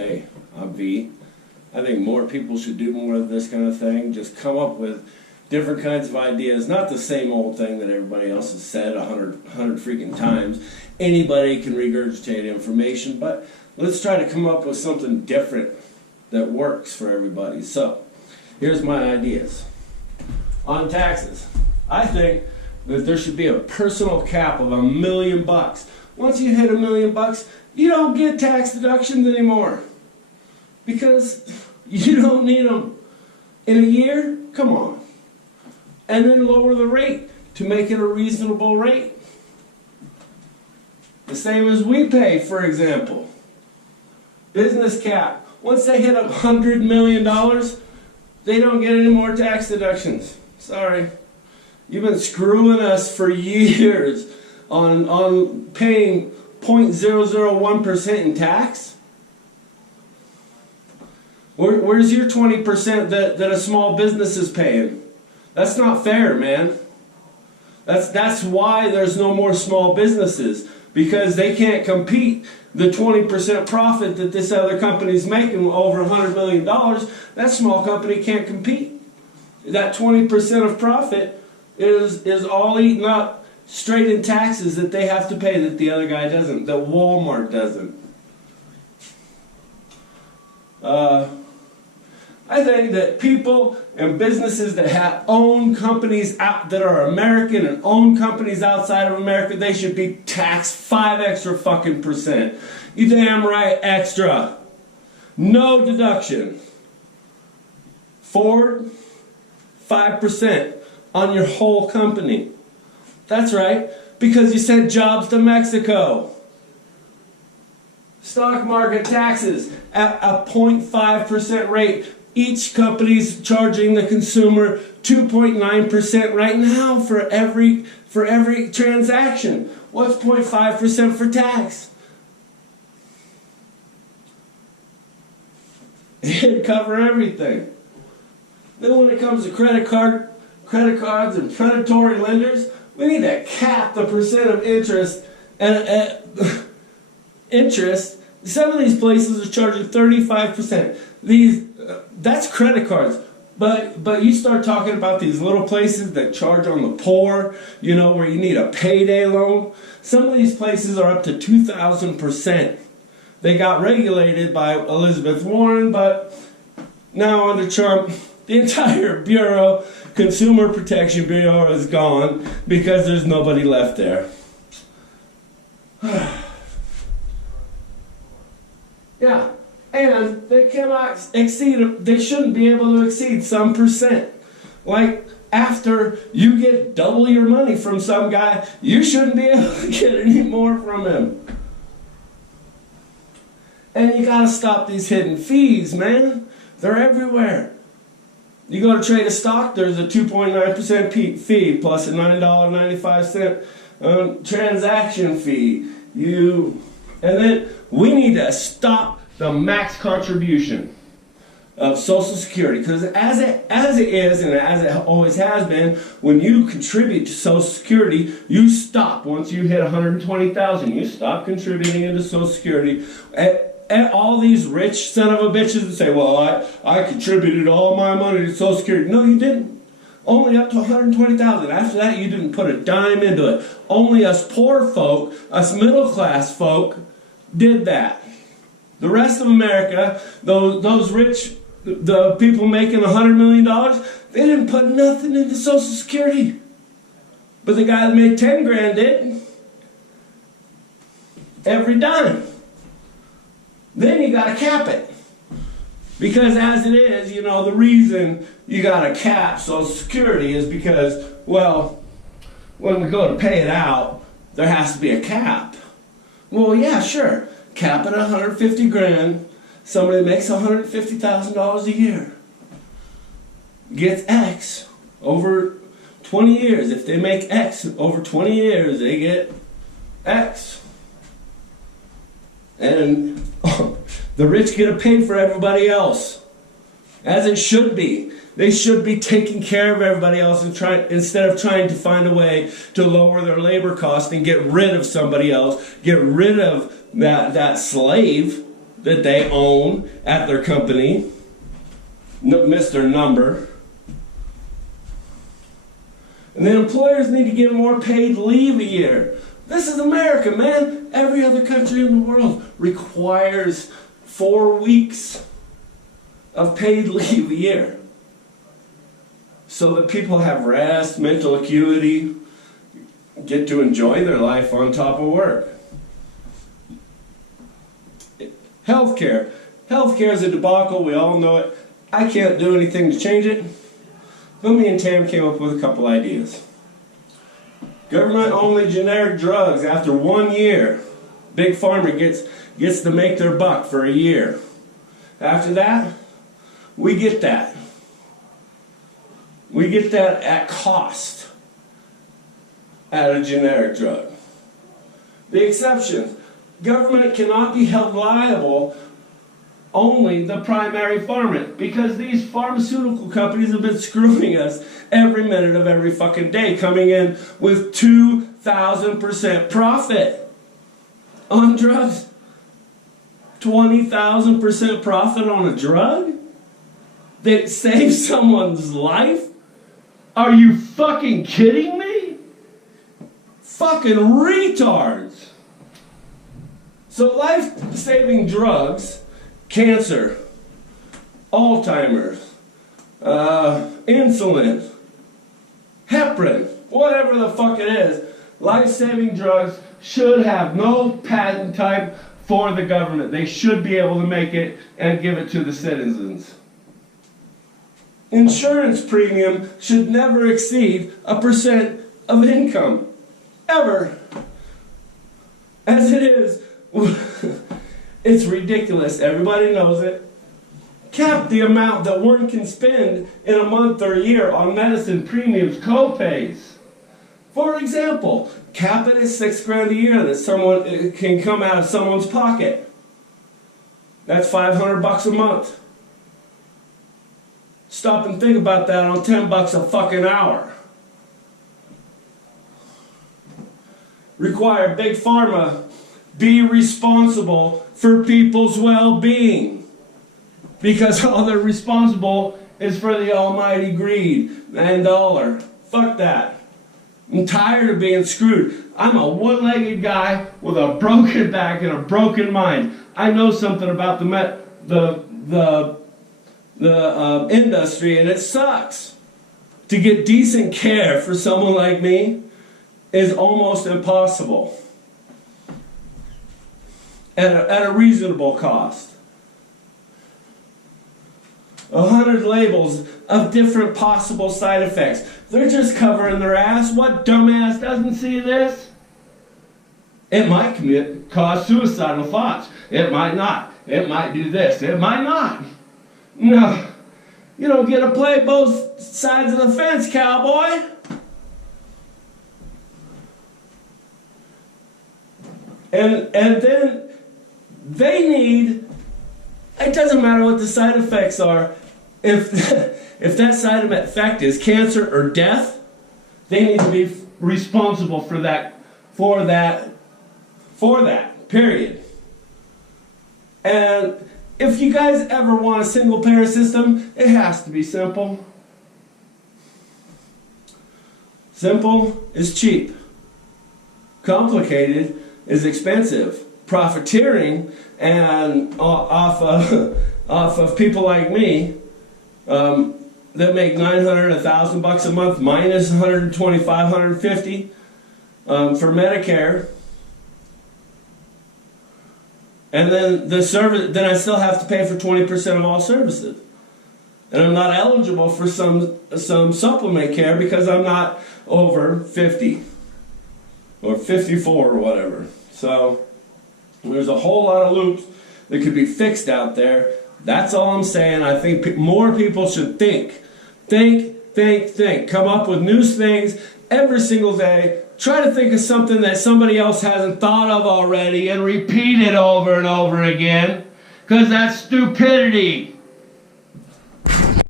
Hey, I'm V. I think more people should do more of this kind of thing. Just come up with different kinds of ideas. Not the same old thing that everybody else has said 100 freaking times. Anybody can regurgitate information, but let's try to come up with something different that works for everybody. So, here's my ideas. On taxes, I think that there should be a personal cap of $1 million. Once you hit $1 million, you don't get tax deductions anymore because you don't need them. In a year, come on. And then lower the rate to make it a reasonable rate. The same as we pay, for example. Business cap. Once they hit $100 million, they don't get any more tax deductions. Sorry. You've been screwing us for years on paying 0.001% in tax. Where's your 20% that a small business is paying? That's not fair, man. That's why there's no more small businesses, because they can't compete. The 20% profit that this other company's making, over $100 million, that small company can't compete. That 20% of profit is all eaten up straight in taxes that they have to pay that the other guy doesn't, that Walmart doesn't. I think that people and businesses that own companies that are American and own companies outside of America, they should be taxed 5 extra fucking percent. You damn right, extra. No deduction. Ford, 5% on your whole company. That's right, because you sent jobs to Mexico. Stock market taxes at a 0.5% rate. Each company's charging the consumer 2.9% right now for every transaction. What's 0.5% for tax? It'd cover everything. Then when it comes to credit cards and predatory lenders, we need to cap the percent of interest and interest. Some of these places are charging 35%. That's credit cards. But you start talking about these little places that charge on the poor, you know, where you need a payday loan. Some of these places are up to 2,000%. They got regulated by Elizabeth Warren, but now under Trump, the entire Bureau, Consumer Protection Bureau, is gone because there's nobody left there. Yeah, and they cannot exceed, they shouldn't be able to exceed some percent. Like, after you get double your money from some guy, you shouldn't be able to get any more from him. And you gotta stop these hidden fees, man. They're everywhere. You go to trade a stock, there's a 2.9% fee plus a $9.95 transaction fee. And then we need to stop the max contribution of Social Security, because as it is and as it always has been, when you contribute to Social Security, you stop once you hit $120,000. You stop contributing into Social Security. And all these rich son of a bitches that say, well, I contributed all my money to Social Security. No, you didn't. Only up to $120,000. After that, you didn't put a dime into it. Only us poor folk, us middle class folk, did that. The rest of America, those rich, the people making $100 million, they didn't put nothing into Social Security. But the guy that made 10 grand did. Every dime. Then you gotta cap it. Because as it is, you know, the reason you gotta cap Social Security is because, well, when we go to pay it out, there has to be a cap. Well, yeah, sure. Cap it at 150 grand. Somebody makes $150,000 a year. Gets X over 20 years. If they make X over 20 years, they get X. And the rich get to pay for everybody else. As it should be. They should be taking care of everybody else and instead of trying to find a way to lower their labor cost and get rid of somebody else, get rid of that slave, that they own at their company miss their number. And then employers need to give more paid leave a year. This is America, man. Every other country in the world requires 4 weeks of paid leave a year, so that people have rest, mental acuity, get to enjoy their life on top of work. Healthcare. Healthcare is a debacle, we all know it. I can't do anything to change it, but me and Tam came up with a couple ideas. Government-only generic drugs after 1 year. Big Pharma gets to make their buck for a year. After that, we get that. We get that at cost at a generic drug. The exceptions. Government cannot be held liable, only the primary pharma, because these pharmaceutical companies have been screwing us every minute of every fucking day, coming in with 2,000% profit on drugs. 20,000% profit on a drug that saves someone's life? Are you fucking kidding me? Fucking retards. So life-saving drugs, cancer, Alzheimer's, insulin, heparin, whatever the fuck it is, life-saving drugs should have no patent type for the government. They should be able to make it and give it to the citizens. Insurance premium should never exceed 1% of income. Ever. As it is, it's ridiculous. Everybody knows it. Cap the amount that one can spend in a month or a year on medicine premiums, co-pays. For example, cap it at $6,000 a year that someone can come out of someone's pocket. That's $500 a month. Stop and think about that on $10 a fucking hour. Require Big Pharma be responsible for people's well-being, because all they're responsible is for the almighty greed and dollar. Fuck that. I'm tired of being screwed. I'm a one-legged guy with a broken back and a broken mind. I know something about the industry, and it sucks. To get decent care for someone like me is almost impossible at a reasonable cost. 100 labels of different possible side effects. They're just covering their ass. What dumbass doesn't see this? It might cause suicidal thoughts. It might not. It might do this. It might not. No. You don't get to play both sides of the fence, cowboy. And then they need, it doesn't matter what the side effects are, if that side effect is cancer or death, they need to be responsible for that, period. And if you guys ever want a single payer system, it has to be simple. Simple is cheap. Complicated is expensive. Profiteering and off of people like me that make $900, $1,000 a month minus $125, $150 for Medicare. And then the service, then I still have to pay for 20% of all services. And I'm not eligible for some supplement care because I'm not over 50 or 54 or whatever. So there's a whole lot of loops that could be fixed out there. That's all I'm saying. I think more people should think. Come up with new things every single day. Try to think of something that somebody else hasn't thought of already and repeat it over and over again. Because that's stupidity.